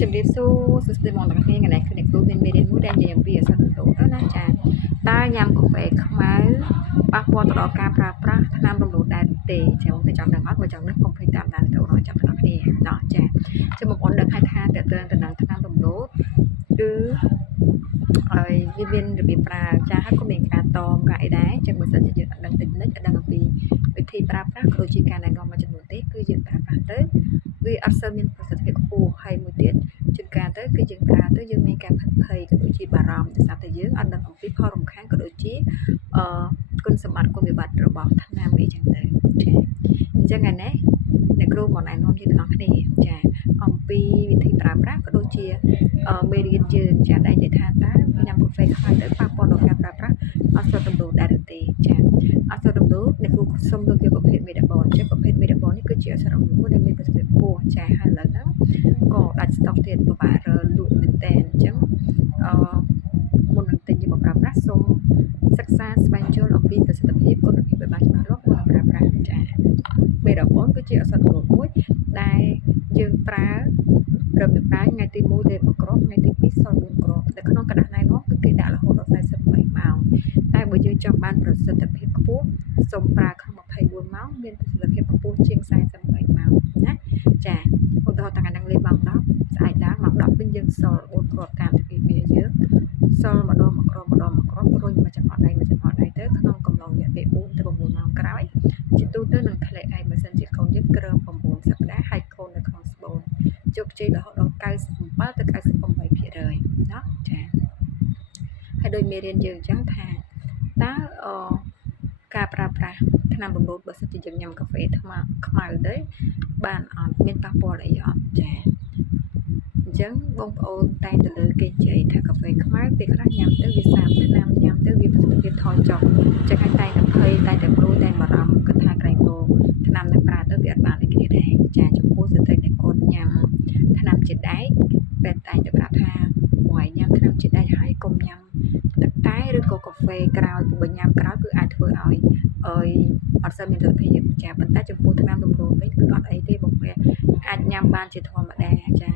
ជំរាបសួរសួស្តីបងប្អូនទាំងអស់គ្នាថ្ងៃនេះគឺអ្នកគ្រូមានមេរៀនមួយដែលនិយាយអំពីអក្សររំលោភទៅណាចាតើញ៉ាំកាហ្វេខ្មៅប៉ះពាល់ទៅដល់ការប្រើប្រាស់ថ្នាំរំលោភដែរទេចាបងប្អូនចាំដឹងអត់បើចង់ដឹងកុំភ្លេចតាមដានទៅដល់ចាំទាំងអស់គ្នាណោះចាចាំបងប្អូនដឹងហើយថាតើទៅនឹងថ្នាំរំលោភគឺហើយវាមានរបៀបប្រើចាហើយក៏មានការតមការអីដែរចឹងបើសិនជាយើងអត់ដឹងតិចនិចអត់ដឹងអំពីវិធីប្រើប្រាស់ក៏ដូចជាការណែនាំមួយចំនួនទេគឺយើងប្រើប្រាស់ទៅវាអត់សូវមានប្រសិទ្ធភាពខ្ពស់ហើយមួយទៀតជួនកាលទៅគឺយើងប្រើទៅយើងមានការផិតភ័យក៏ដូចជាបារម្ភដោយសារតែយើងអត់ដឹងអំពីផលរំខានក៏ដូចជាគុណសម្បត្តិគុណវិបត្តិរបស់ថ្នាំអីចឹងទៅចាអញ្ចឹងឯនេះអ្នកគ្រូមកណែនាំយើងទាំងអស់គ្នាចាអំពីវិធីប្រើប្រាស់ក៏ដូចជាមេរៀនយើងចាដែលនិយាយថាតើញ៉ាំកាហ្វេខ្មៅទៅប៉ះពាល់ដល់ការប្រើប្រាស់អក្សរដំណូលដែរឬទេចាអក្សរដំណូលអ្នកគ្រូសូមលើកយកប្រភេទមេតាបនចាប្រភេទមេតាបននេះគឺជាអក្សរដំណូលមួយដែលមានប្រសិទ្ធភាពខ្ពស់ចាហើយឥឡូវហ្នឹងក៏ដាច់ស្តុកទៀតពិបាករលក់មែនតើអញ្ចឹងមុននឹងទិញយកមកប្រើប្រាស់សូមសិក្សាស្វែងយល់អំពីប្រសិទ្ធភាពគុណភាពឲ្យបានច្បាស់លាស់មុននឹងប្រើប្រាស់ចាមេតាបនគឺជាអក្សរដំណូលមួយដែលយើងប្រើរបៀបប្រើថ្ងៃទី1ទេ1គ្រាប់ថ្ងៃទី2សល់4គ្រាប់នៅក្នុងกระดาษណែនាំគឺគេដាក់រហូតដល់48ម៉ោងតែបើយើងចង់បានប្រសិទ្ធភាពខ្ពស់សូមប្រើក្នុង24ម៉ោងមានប្រសិទ្ធភាពខ្ពស់ជាង48ម៉ោងណាចាឧទាហរណ៍ថ្ងៃហ្នឹងលេបម៉ោង10ស្អែកឡើងម៉ោង10វិញយើងសល់4គ្រាប់តាមទិវាយើងសល់ម្ដង1គ្រាប់រុញមកចង្អុលដៃទៅក្នុងកំឡុងរយៈពេល4ទៅ9ម៉ោងក្រោយជាទូទៅនឹងធ្លាក់ឯបើសិនជាកូនយើងក្រឹម9សប្តាហ៍ហើយកូននៅក្នុងស្បូនជោគជ័យរហូតដល់97ទៅ98%ណាចាហើយដោយមេរៀនយើងអញ្ចឹងថាតើការប្រើប្រាស់ថ្នាំរំលោភបើសិនជាយើងញ៉ាំកាហ្វេខ្មៅទៅបានអត់មានប៉ះពាល់អីអត់ចាអញ្ចឹងបងប្អូនតែងទៅលើគេនិយាយថាកាហ្វេខ្មៅពេលខ្លះញ៉ាំទៅវាសាបថ្នាំញ៉ាំទៅវាប្រសិទ្ធភាពថយចុះអញ្ចឹងតែតែភ័យតែព្រួយតែបារម្ភគិតថាក្រែងលោថ្នាំនឹងប្រើទៅវាអត់បានដូចគ្នាដែរចាចំពោះស្ត្រីដែលគាត់ញ៉ាំថ្នាំជាតិដែកពេលតែទៅប្រាប់ថាមួយញ៉ាំថ្នាំជាតិដែកហើយកុំញ៉ាំទឹកតែឬក៏កាហ្វេក្រោយព្រោះញ៉ាំក្រោយគឺអាចធ្វើឲ្យអត់សូវមានលទ្ធភាពចាប៉ុន្តែចំពោះថ្នាំរំលោភវិញគឺអត់អីទេបងប្អូនអាចញ៉ាំបានជាធម្មតាចា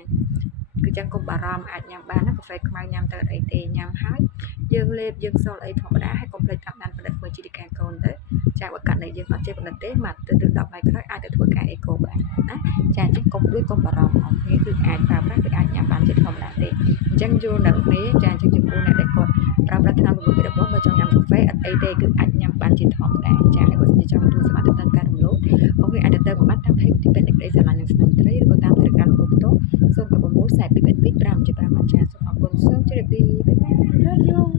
គឺចឹងកុំបារម្ភអាចញ៉ាំបានណាកាហ្វេខ្មៅញ៉ាំទៅអីទេញ៉ាំហើយយើងលេបយើងសល់អីធម្មតាហើយកុំភ្លេចតាមដានផលិតមួយជាការកូនទៅចាបើកាត់នៅយើងអត់ចេះផលិតទេមកទៅ10ថ្ងៃក្រោយអាចទៅធ្វើការអេកូបានណាចាអញ្ចឹងកុំបារម្ភអស់គ្នាគឺអាចប្រើប្រាស់គឺអាចញ៉ាំបានជាធម្មតាទេអញ្ចឹងយល់ដល់គ្នាចាអញ្ចឹងចំពោះអ្នកដែលគាត់ប្រើប្រាស់ថ្នាំរំលោភរបស់បើចង់ញ៉ាំកាហ្វេអត់អីទេគឺអាចញ៉ាំបានជាធម្មតាចាហើយបើសិនជាចង់ទូសមត្ថភាពការរំលោភអូខេអាចទៅបានតាម page ទីពេទ្យនៃក្តីស្រឡាញ់និងស្នេហ៍ត្រីឬក៏តាម Telegram របស់បន្ទោ096 4225 5 5ចាសូមអរគុណសូមជម្រាបលាបាយបាយ